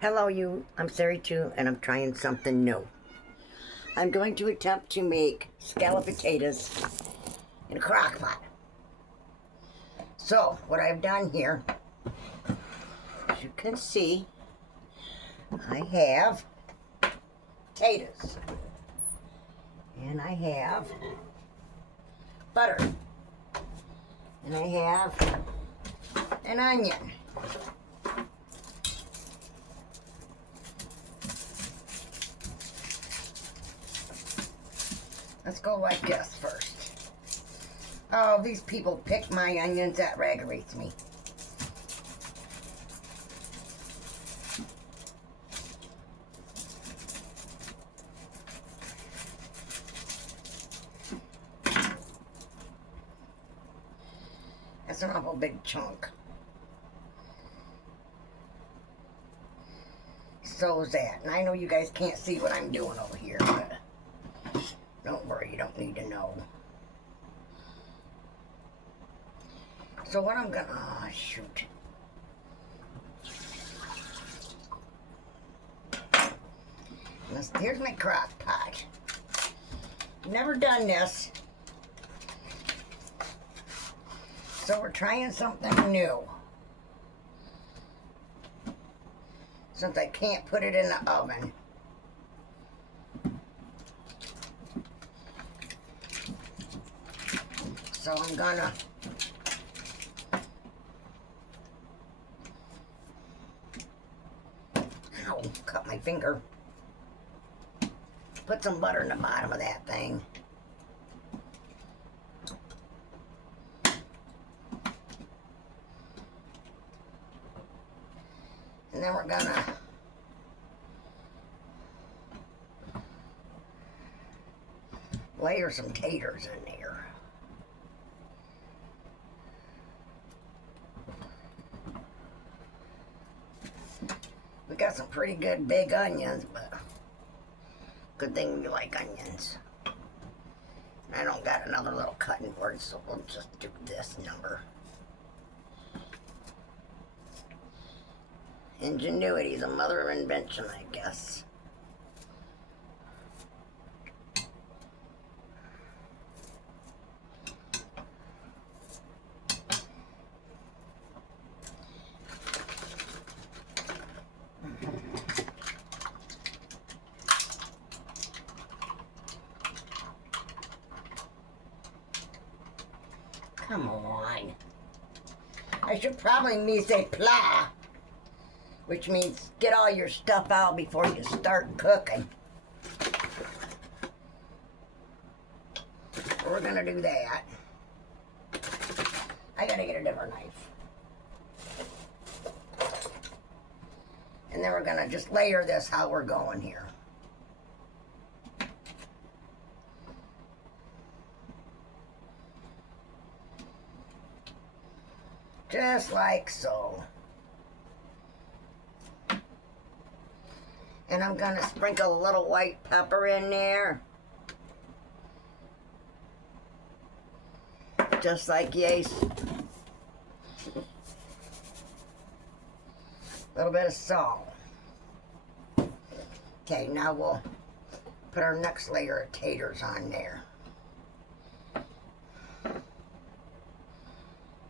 Hello you, I'm Sari2 and I'm trying something new. I'm going to attempt to make scalloped potatoes in a crock pot. So, what I've done here, as you can see, I have potatoes. And I have butter. And I have an onion. Let's go like this first. Oh, these people pick my onions. That aggravates me. That's an awful big chunk. So is that. And I know you guys can't see what I'm doing over here, but don't worry, you don't need to know. So what I'm gonna, oh shoot. Here's my crock pot. Never done this. So we're trying something new. Since I can't put it in the oven. So I'm gonna cut my finger. Put some butter in the bottom of that thing. And then we're gonna layer some taters in there. We got some pretty good big onions, but good thing we like onions. I don't got another little cutting board, so we'll just do this number. Ingenuity is a mother of invention, I guess. Come on. I should probably mise a plat, which means get all your stuff out before you start cooking. We're gonna do that. I gotta get a different knife. And then we're gonna just layer this how we're going here. Just like so. And I'm gonna sprinkle a little white pepper in there. Just like yes. A little bit of salt. Okay, now we'll put our next layer of taters on there.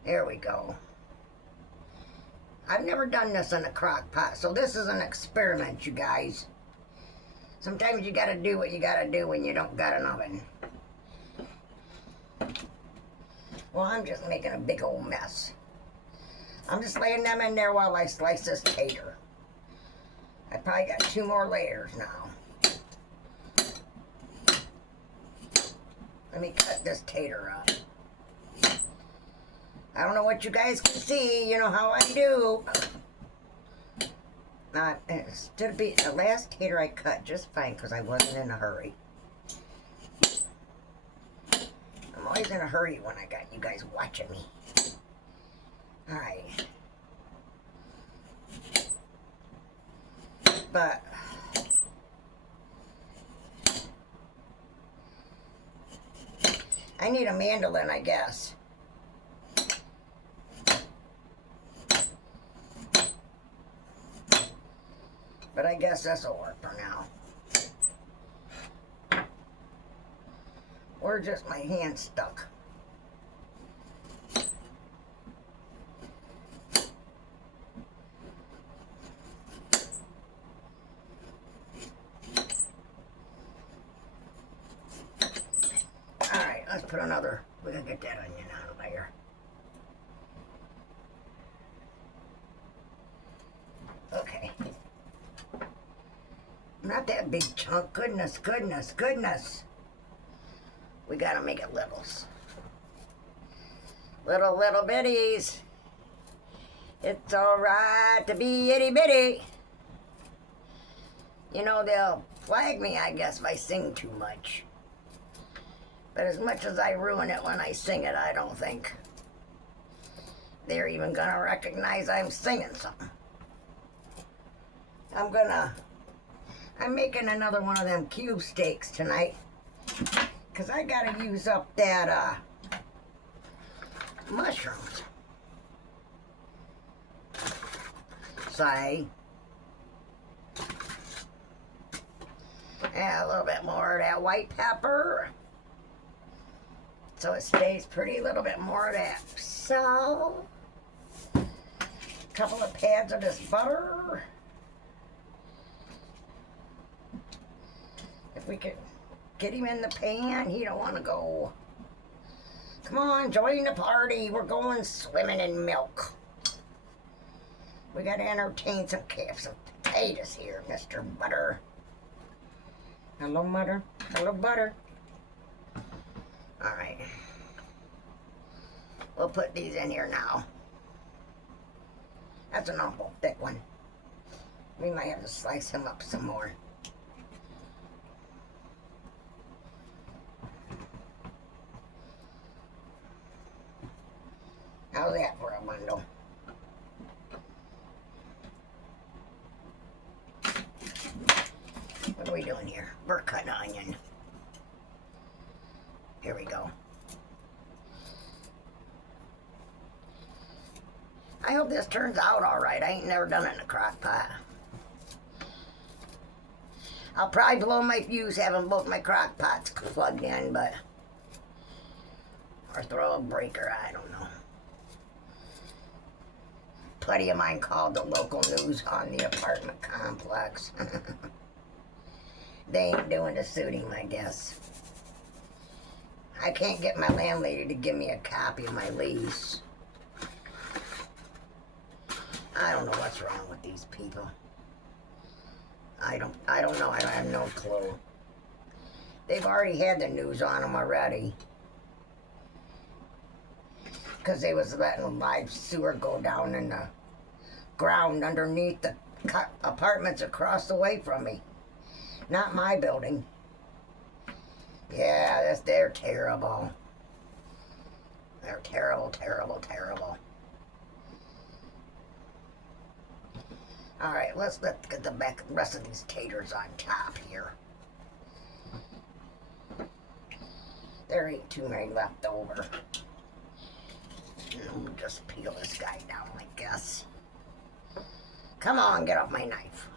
There we go. I've never done this in a crock pot, so this is an experiment, you guys. Sometimes you gotta do what you gotta do when you don't got an oven. Well, I'm just making a big old mess. I'm just laying them in there while I slice this tater. I probably got 2 more layers now. Let me cut this tater up. I don't know what you guys can see, you know how I do. Instead of being the last tater I cut just fine because I wasn't in a hurry. I'm always in a hurry when I got you guys watching me. Alright. But I need a mandolin, I guess. But I guess this will work for now. Or just my hand stuck. Alright, let's put another. We gotta get that onion out of there. Okay. Not that big chunk. Goodness, goodness, goodness. We gotta make it littles. Little bitties. It's alright to be itty bitty. You know, they'll flag me, I guess, if I sing too much. But as much as I ruin it when I sing it, I don't think they're even gonna recognize I'm singing something. I'm making another one of them cube steaks tonight. Because I gotta use up that, mushrooms. Say. And a little bit more of that white pepper. So it stays pretty, a little bit more of that salt. A couple of pads of this butter. If we could get him in the pan, he don't want to go. Come on, join the party. We're going swimming in milk. We got to entertain some potatoes here, Mr. Butter. Hello, Butter. Hello, Butter. All right. We'll put these in here now. That's an awful thick one. We might have to slice him up some more. How's that for a bundle? What are we doing here? We're cutting onion. Here we go. I hope this turns out all right. I ain't never done it in a crock pot. I'll probably blow my fuse having both my crock pots plugged in, but... Or throw a breaker, I don't know. A buddy of mine called the local news on the apartment complex. They ain't doing the suiting, I guess. I can't get my landlady to give me a copy of my lease. I don't know what's wrong with these people. I don't know. I have no clue. They've already had the news on them already. Because they was letting a live sewer go down in the ground underneath the apartments across the way from me. Not my building. Yeah, they're terrible. They're terrible, terrible, terrible. Alright, let's get the rest of these taters on top here. There ain't too many left over. We'll just peel this guy down, I guess. Come on, get off my knife.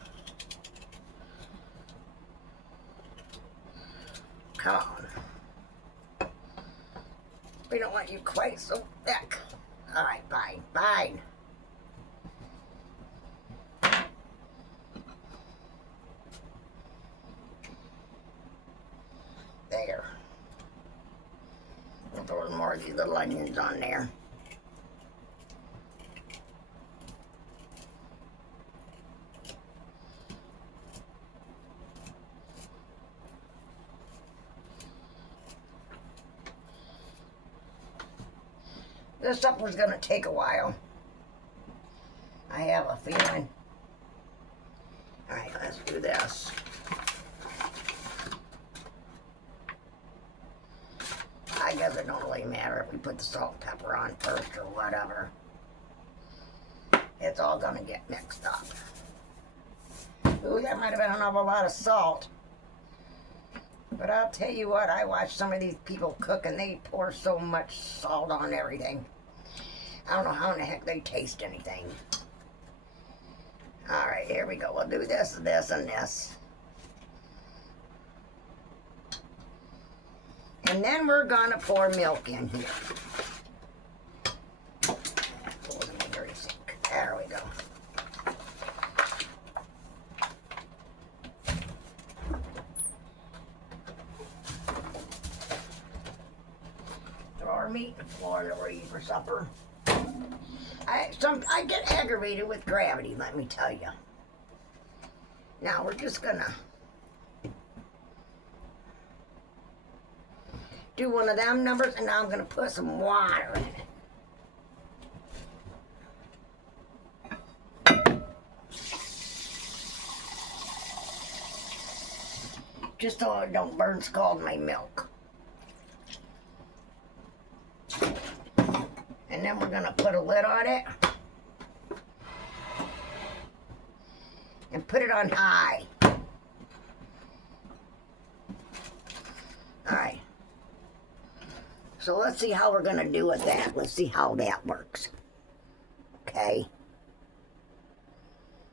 Come on. We don't want you quite so thick. Alright, fine, fine. There. We'll throw more of these little onions on there. This supper's gonna take a while. I have a feeling. Alright, let's do this. I guess it don't really matter if we put the salt and pepper on first or whatever. It's all gonna get mixed up. Ooh, that might have been an awful lot of salt. But I'll tell you what, I watch some of these people cook and they pour so much salt on everything. I don't know how in the heck they taste anything. All right, here we go. We'll do this, this, and this. And then we're gonna pour milk in here. There we go. Throw our meat in the floor that we're eating for supper. I get aggravated with gravity, let me tell you. Now we're just gonna do one of them numbers, and now I'm gonna put some water in it. Just so it don't burn scald my milk. And then we're gonna put a lid on it. And put it on high. Alright. So let's see how we're gonna do with that. Let's see how that works. Okay.